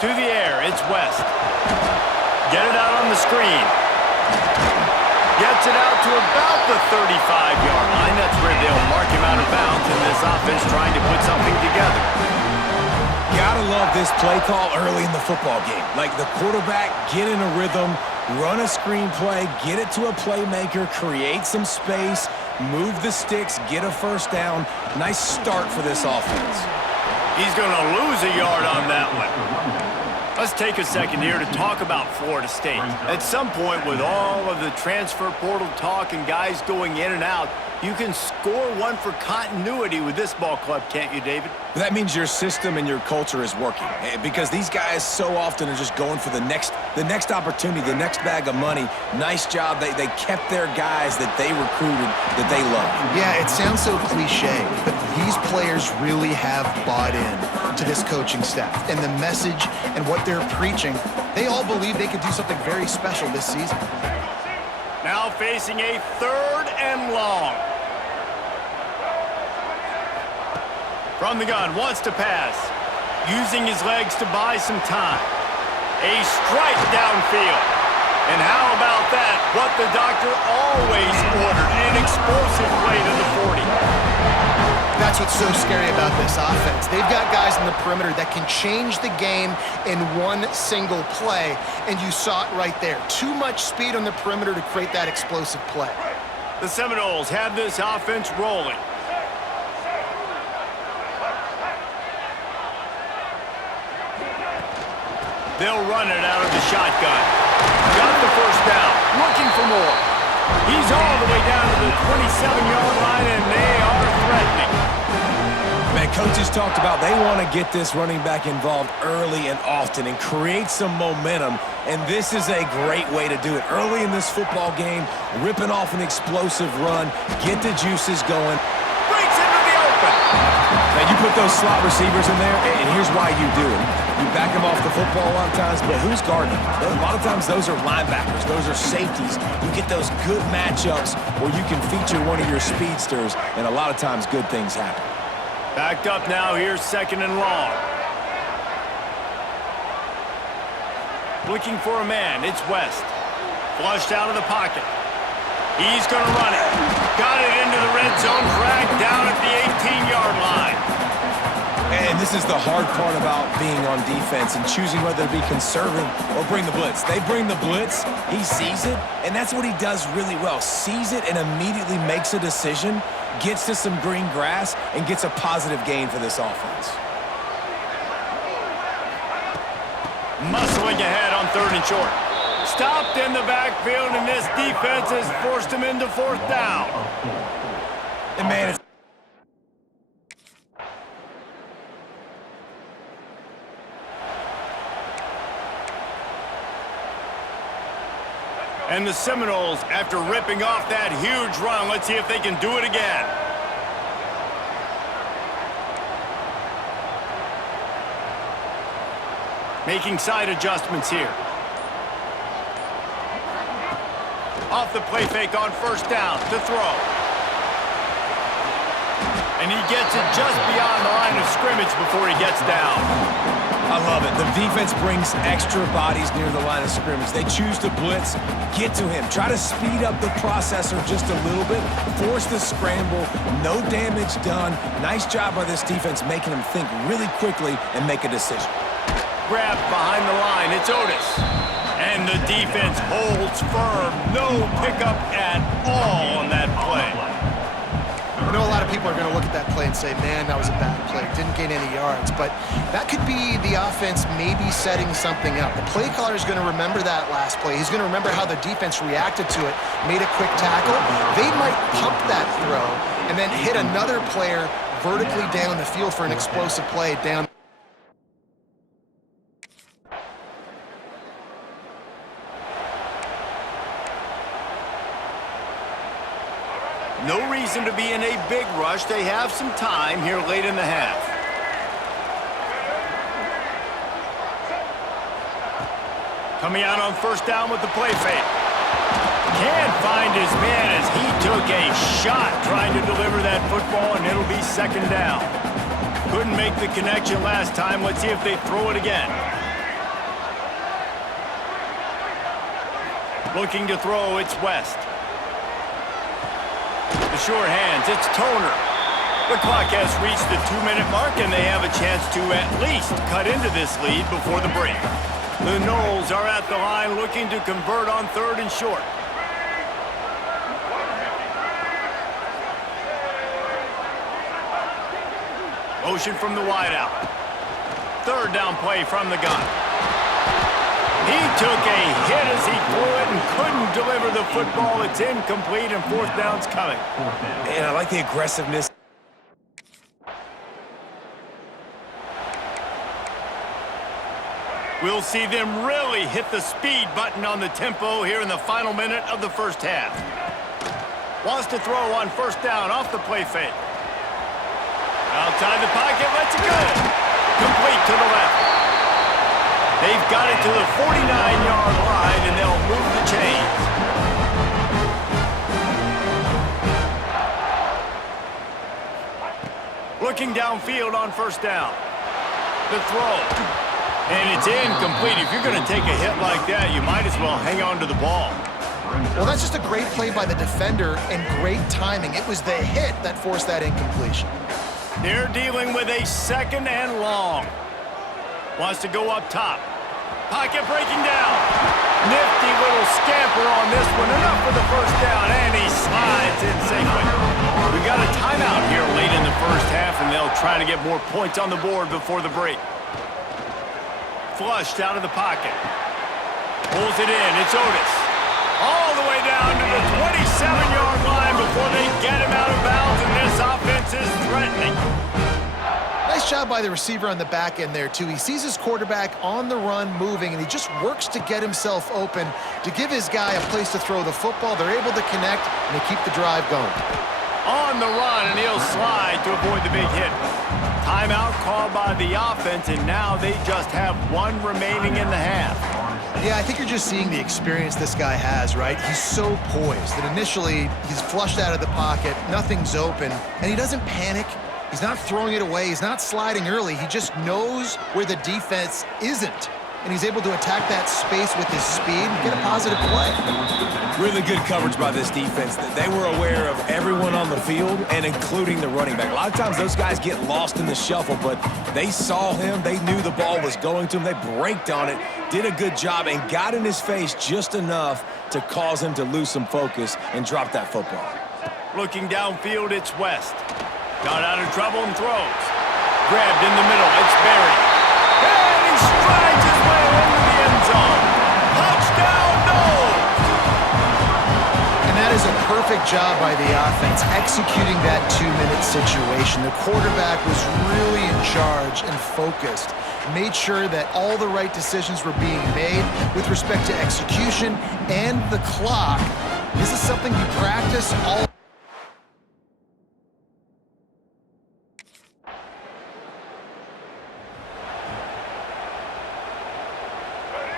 To the air, it's West. Get it out on the screen. Gets it out to about the 35-yard line. That's where they'll mark him out of bounds, and this offense trying to put something together. Gotta love this play call early in the football game. Like the quarterback, get in a rhythm, run a screen play, get it to a playmaker, create some space, move the sticks, get a first down. Nice start for this offense. He's going to lose a yard on that one. Let's take a second here to talk about Florida State. At some point, with all of the transfer portal talk and guys going in and out, you can score one for continuity with this ball club, can't you, David? That means your system and your culture is working, because these guys so often are just going for the next opportunity, the next bag of money. Nice job. They kept their guys that they recruited, that they love. Yeah, it sounds so cliche, but these players really have bought in to this coaching staff and the message and what they're preaching. They all believe they could do something very special this season. Now facing a 3rd and long. From the gun, wants to pass. Using his legs to buy some time. A strike downfield. And how about that? What the doctor always ordered. An explosive play to the 40. That's what's so scary about this offense. They've got guys in the perimeter that can change the game in one single play, and you saw it right there. Too much speed on the perimeter to create that explosive play. The Seminoles have this offense rolling. They'll run it out of the shotgun. Got the first down. Looking for more. He's all the way down to the 27-yard line, and they are threatening. Man, coaches talked about they want to get this running back involved early and often and create some momentum, and this is a great way to do it. Early in this football game, ripping off an explosive run, get the juices going. Breaks into the open. Now, you put those slot receivers in there, and here's why you do it. You back them off the football a lot of times, but who's guarding them? A lot of times those are linebackers. Those are safeties. You get those good matchups where you can feature one of your speedsters, and a lot of times good things happen. Backed up now, here's 2nd and long. Looking for a man, it's West. Flushed out of the pocket. He's going to run it. Got it into the red zone, dragged down at the 18-yard line. And this is the hard part about being on defense and choosing whether to be conservative or bring the blitz. They bring the blitz, he sees it, and that's what he does really well. Sees it and immediately makes a decision, gets to some green grass, and gets a positive gain for this offense. Muscling ahead on 3rd and short. Stopped in the backfield, and this defense has forced him into 4th down. And man, it's and the Seminoles, after ripping off that huge run, let's see if they can do it again. Making side adjustments here. Off the play fake on 1st down to throw. And he gets it just beyond the line of scrimmage before he gets down. I love it. The defense brings extra bodies near the line of scrimmage. They choose to blitz, get to him, try to speed up the processor just a little bit, force the scramble, no damage done. Nice job by this defense making him think really quickly and make a decision. Grabbed behind the line, it's Otis. And the defense holds firm. No pickup at all on that play. I know a lot of people are going to look at that play and say, man, that was a bad play. Didn't gain any yards. But that could be the offense maybe setting something up. The play caller is going to remember that last play. He's going to remember how the defense reacted to it, made a quick tackle. They might pump that throw and then hit another player vertically down the field for an explosive play down. No reason to be in a big rush. They have some time here late in the half. Coming out on 1st down with the play fake. Can't find his man as he took a shot trying to deliver that football, and it'll be 2nd down. Couldn't make the connection last time. Let's see if they throw it again. Looking to throw, it's West. The short hands, it's Toner. The clock has reached the 2-minute mark, and they have a chance to at least cut into this lead before the break. The Noles are at the line looking to convert on 3rd and short. Motion from the wideout. 3rd down play from the gun. He took a hit as he threw it and couldn't deliver the football. It's incomplete, and 4th down's coming. And I like the aggressiveness. We'll see them really hit the speed button on the tempo here in the final minute of the first half. Wants to throw on 1st down off the play fake. Outside the pocket, lets it go. Complete to the left. They've got it to the 49-yard line, and they'll move the chains. Looking downfield on 1st down. The throw. And it's incomplete. If you're going to take a hit like that, you might as well hang on to the ball. Well, that's just a great play by the defender and great timing. It was the hit that forced that incompletion. They're dealing with a 2nd and long. Wants to go up top. Pocket breaking down. Nifty little scamper on this one. Enough for the 1st down, and he slides in safely. We've got a timeout here late in the first half, and they'll try to get more points on the board before the break. Flushed out of the pocket. Pulls it in. It's Otis. All the way down to the 27-yard line before they get him out of bounds, and this offense is threatening. Nice job by the receiver on the back end there, too. He sees his quarterback on the run moving, and he just works to get himself open to give his guy a place to throw the football. They're able to connect, and they keep the drive going. On the run, and he'll slide to avoid the big hit. Timeout called by the offense, and now they just have 1 remaining in the half. Yeah, I think you're just seeing the experience this guy has, right? He's so poised that initially he's flushed out of the pocket, nothing's open, and he doesn't panic. He's not throwing it away. He's not sliding early. He just knows where the defense isn't, and he's able to attack that space with his speed and get a positive play. Really good coverage by this defense. They were aware of everyone on the field, and including the running back. A lot of times those guys get lost in the shuffle, but they saw him. They knew the ball was going to him. They braked on it, did a good job, and got in his face just enough to cause him to lose some focus and drop that football. Looking downfield, it's West. Got out of trouble and throws. Grabbed in the middle, it's Barry. And he strides his way into the end zone. Touchdown, Noles! And that is a perfect job by the offense, executing that 2-minute situation. The quarterback was really in charge and focused. Made sure that all the right decisions were being made with respect to execution and the clock. This is something you practice all.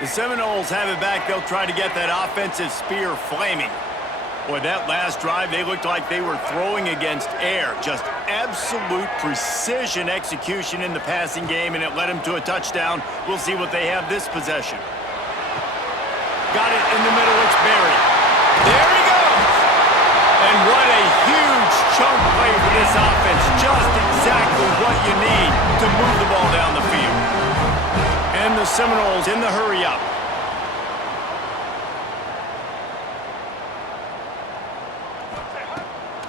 The Seminoles have it back. They'll try to get that offensive spear flaming. Boy, that last drive, they looked like they were throwing against air. Just absolute precision execution in the passing game, and it led them to a touchdown. We'll see what they have this possession. Got it in the middle. It's Barry. There he goes! And what a huge chunk play for this offense. Just exactly what you need to move the ball down the field. And the Seminoles in the hurry-up.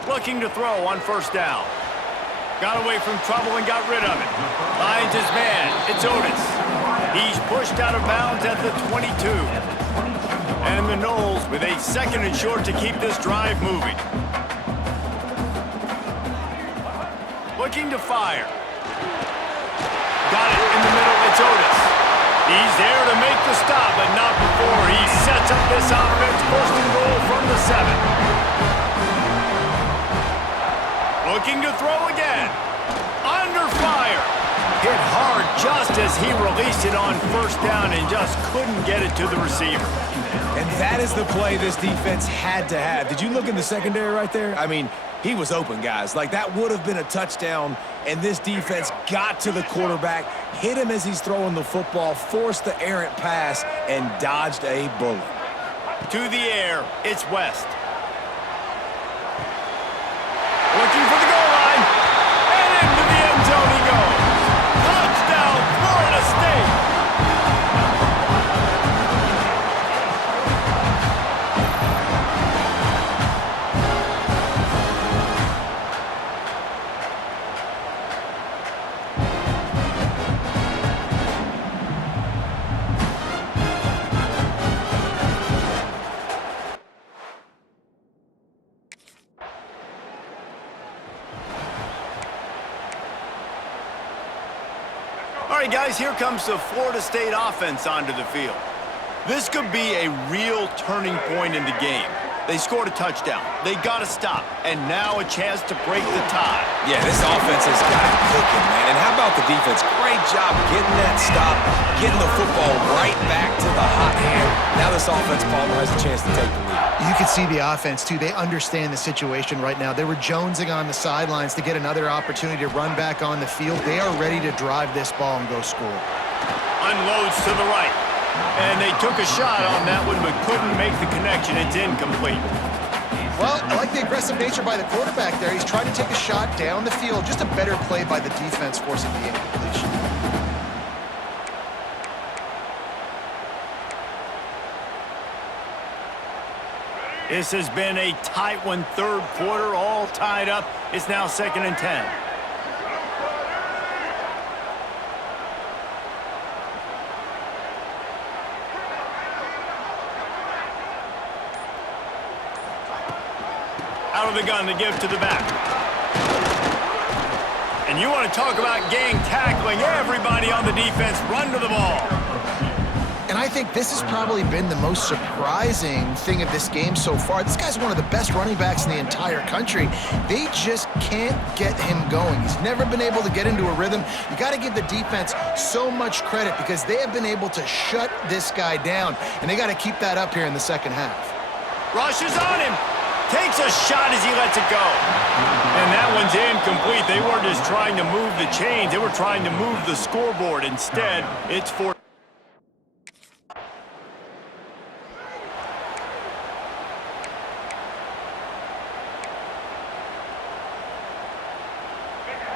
Looking to throw on 1st down. Got away from trouble and got rid of it. Finds his man. It's Otis. He's pushed out of bounds at the 22. And the Noles with a 2nd and short to keep this drive moving. Looking to fire. Got it in the middle. It's Otis. He's there to make the stop, but not before he sets up this offense. 1st and goal from the 7. Looking to throw again. Under fire. Hit hard just as he released it on 1st down and just couldn't get it to the receiver. And that is the play this defense had to have. Did you look in the secondary right there? I mean, he was open, guys. Like, that would have been a touchdown, and this defense got to the quarterback, hit him as he's throwing the football, forced the errant pass, and dodged a bullet. To the air, it's West. Looking for the goal line. And into the end zone he goes. Touchdown, Florida State. All right, guys, here comes the Florida State offense onto the field. This could be a real turning point in the game. They scored a touchdown. They got to stop. And now a chance to break the tie. Yeah, this offense has got it cooking, man. And how about the defense? Great job getting that stop, getting the football right back to the hot hand. Now this offense, Palmer, has a chance to take the lead. You can see the offense, too. They understand the situation right now. They were jonesing on the sidelines to get another opportunity to run back on the field. They are ready to drive this ball and go score. Unloads to the right. And they took a shot on that one, but couldn't make the connection. It's incomplete. Well, I like the aggressive nature by the quarterback there. He's trying to take a shot down the field. Just a better play by the defense forcing the incompletion. This has been a tight one, third quarter, all tied up. It's now 2nd and 10. Out of the gun to give to the back. And you want to talk about gang tackling. Everybody on the defense run to the ball. And I think this has probably been the most surprising thing of this game so far. This guy's one of the best running backs in the entire country. They just can't get him going. He's never been able to get into a rhythm. You got to give the defense so much credit because they have been able to shut this guy down, and they got to keep that up here in the second half. Rushes on him. Takes a shot as he lets it go. And that one's incomplete. They weren't just trying to move the chains. They were trying to move the scoreboard. Instead, it's for...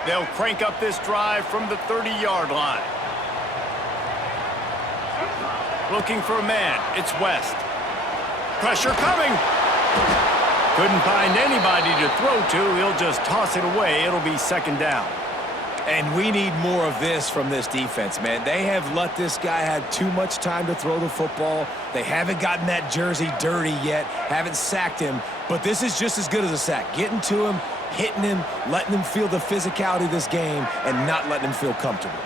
They'll crank up this drive from the 30-yard line. Looking for a man. It's West. Pressure coming. Couldn't find anybody to throw to. He'll just toss it away. It'll be 2nd down. And we need more of this from this defense, man. They have let this guy have too much time to throw the football. They haven't gotten that jersey dirty yet, haven't sacked him. But this is just as good as a sack. Getting to him, hitting him, letting him feel the physicality of this game, and not letting him feel comfortable.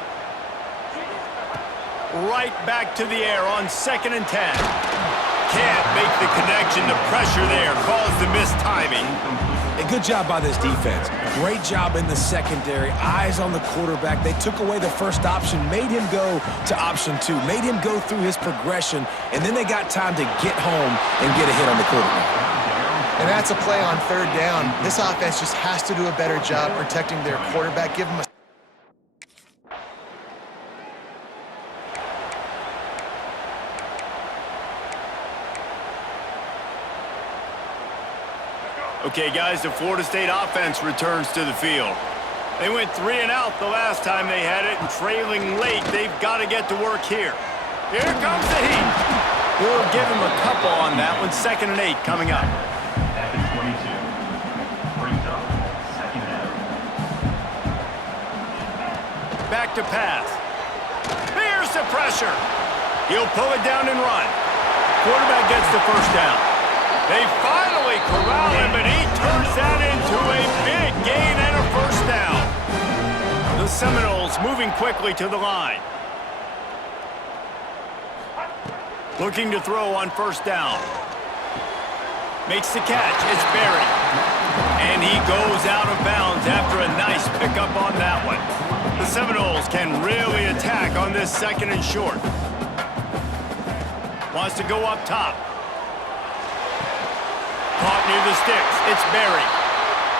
Right back to the air on 2nd and 10. Can't make the connection. The pressure there caused the missed timing. A good job by this defense. Great job in the secondary. Eyes on the quarterback. They took away the first option, made him go to option 2, made him go through his progression, and then they got time to get home and get a hit on the quarterback. And that's a play on 3rd down. This offense just has to do a better job protecting their quarterback. Give him a... Okay, guys, the Florida State offense returns to the field. They went 3 and out the last time they had it, and trailing late, they've got to get to work here. Here comes the heat. We'll give him a couple on that one. 2nd and 8 coming up. Back to pass. Here's the pressure. He'll pull it down and run. Quarterback gets the 1st down. They finally corral him, but he turns that into a big gain and a 1st down. The Seminoles moving quickly to the line. Looking to throw on 1st down. Makes the catch. It's Berry. And he goes out of bounds after a nice pickup on that one. The Seminoles can really attack on this 2nd and short. Wants to go up top. Caught near the sticks. It's Berry.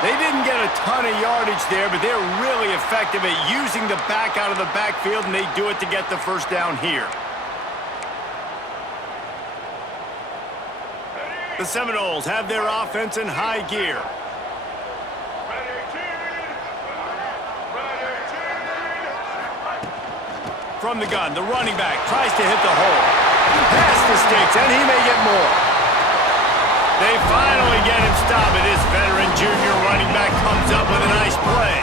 They didn't get a ton of yardage there, but they're really effective at using the back out of the backfield, and they do it to get the 1st down here. The Seminoles have their offense in high gear. From the gun, the running back tries to hit the hole. Past the sticks, and he may get more. They finally get him stopped, and this veteran junior running back comes up with a nice play.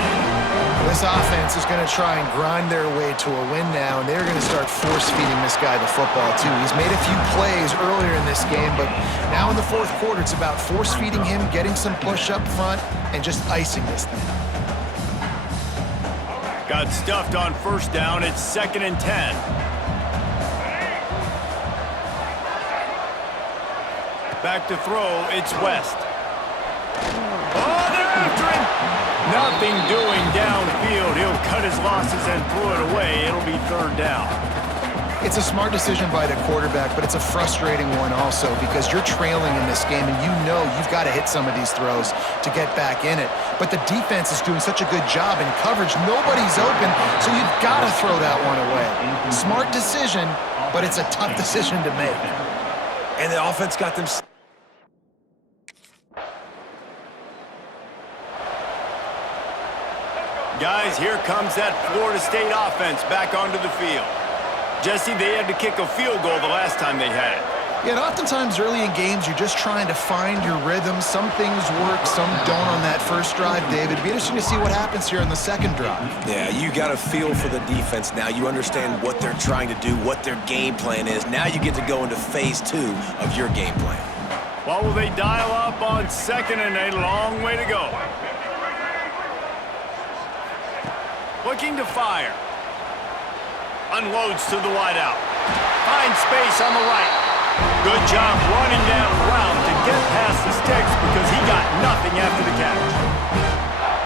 This offense is going to try and grind their way to a win now, and they're going to start force-feeding this guy the football, too. He's made a few plays earlier in this game, but now in the fourth quarter, it's about force-feeding him, getting some push up front, and just icing this thing. Got stuffed on first down. It's 2nd and 10. Back to throw. It's West. Oh, they're after him. Nothing doing downfield. He'll cut his losses and throw it away. It'll be 3rd down. It's a smart decision by the quarterback, but it's a frustrating one also because you're trailing in this game and you know you've got to hit some of these throws to get back in it. But the defense is doing such a good job in coverage. Nobody's open, so you've got to throw that one away. Smart decision, but it's a tough decision to make. And the offense got them... Guys, here comes that Florida State offense back onto the field. Jesse, they had to kick a field goal the last time they had it. Yeah, and oftentimes early in games, you're just trying to find your rhythm. Some things work, some don't on that first drive, David. It'd be interesting to see what happens here on the second drive. Yeah, you got a feel for the defense now. You understand what they're trying to do, what their game plan is. Now you get to go into phase 2 of your game plan. Well, will they dial up on 2nd and a long way to go? Looking to fire. Unloads to the wideout. Finds space on the right. Good job running that route to get past the sticks because he got nothing after the catch.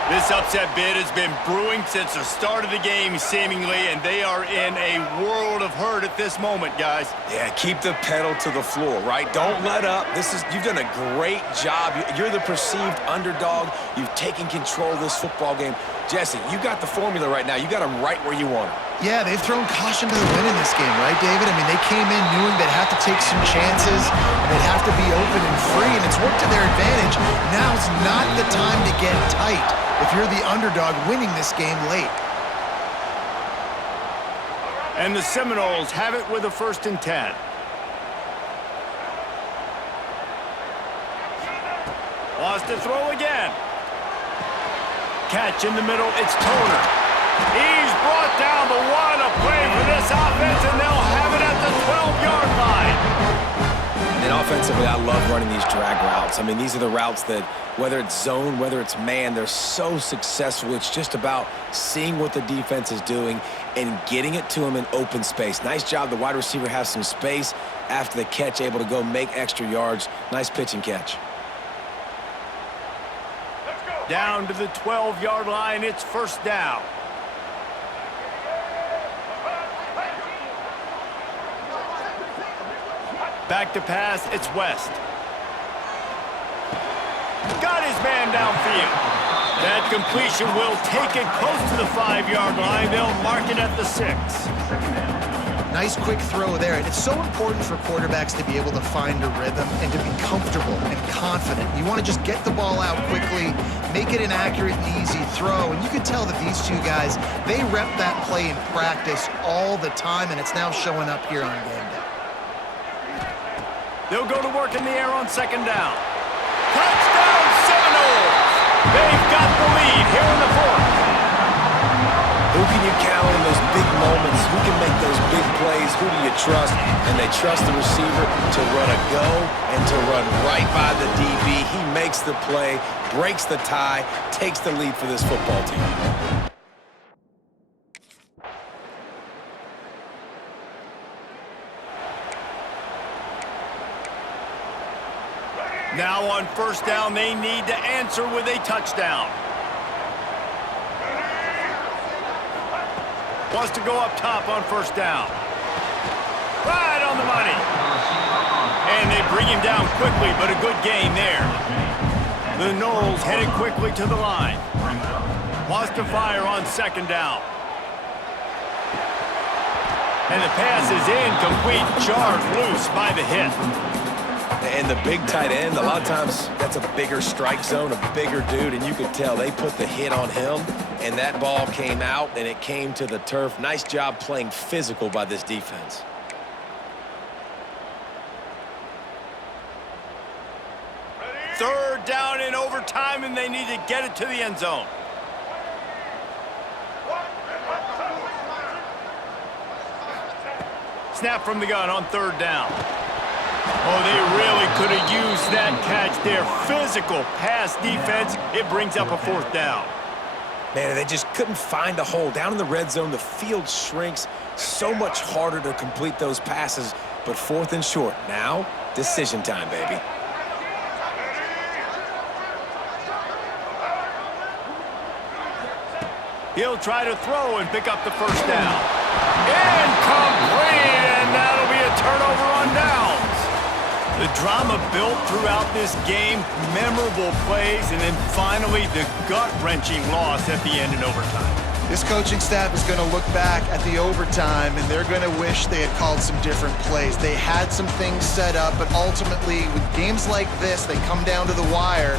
This upset bid has been brewing since the start of the game, seemingly, and they are in a world of hurt at this moment, guys. Yeah, keep the pedal to the floor, right? Don't let up. You've done a great job. You're the perceived underdog. You've taken control of this football game. Jesse, you got the formula right now. You got them right where you want them. Yeah, they've thrown caution to the wind in this game, right, David? I mean, they came in knowing they'd have to take some chances, and they'd have to be open and free, and it's worked to their advantage. Now's not the time to get tight if you're the underdog winning this game late. And the Seminoles have it with a 1st and 10. Lost to throw again. Catch in the middle, it's Toner. He's brought down, but what a play for this offense, and they'll have it at the 12-yard line. And offensively, I love running these drag routes. I mean, these are the routes that, whether it's zone, whether it's man, they're so successful. It's just about seeing what the defense is doing and getting it to them in open space. Nice job. The wide receiver has some space after the catch, able to go make extra yards. Nice pitch and catch. Down to the 12-yard line, it's 1st down. Back to pass, it's West. Got his man downfield. That completion will take it close to the 5-yard line. They'll mark it at the 6. Nice quick throw there. And it's so important for quarterbacks to be able to find a rhythm and to be comfortable and confident. You want to just get the ball out quickly, make it an accurate and easy throw. And you can tell that these two guys, they rep that play in practice all the time, and it's now showing up here on game day. They'll go to work in the air on 2nd down. Touchdown, Seminoles! They've got the lead here in the 4th. Who can you count in those big moments? Who can make those big plays? Who do you trust? And they trust the receiver to run a go and to run right by the DB. He makes the play, breaks the tie, takes the lead for this football team. Now on 1st down, they need to answer with a touchdown. Wants to go up top on 1st down. Right on the money. And they bring him down quickly, but a good gain there. The Noles headed quickly to the line. Wants to fire on 2nd down. And the pass is incomplete, jarred loose by the hit. And the big tight end, a lot of times that's a bigger strike zone, a bigger dude, and you could tell they put the hit on him, and that ball came out, and it came to the turf. Nice job playing physical by this defense. Third down in overtime, and they need to get it to the end zone. Snap from the gun on third down. Oh, they really could have used that catch there. Physical pass defense. It brings up a fourth down. Man, they just couldn't find a hole. Down in the red zone, the field shrinks. So much harder to complete those passes, but fourth and short. Now, decision time, baby. He'll try to throw and pick up the first down. Incomplete, and that'll be a turnover on downs. The drama built throughout this game, memorable plays, and then finally the gut-wrenching loss at the end in overtime. This coaching staff is going to look back at the overtime, and they're going to wish they had called some different plays. They had some things set up, but ultimately, with games like this, they come down to the wire.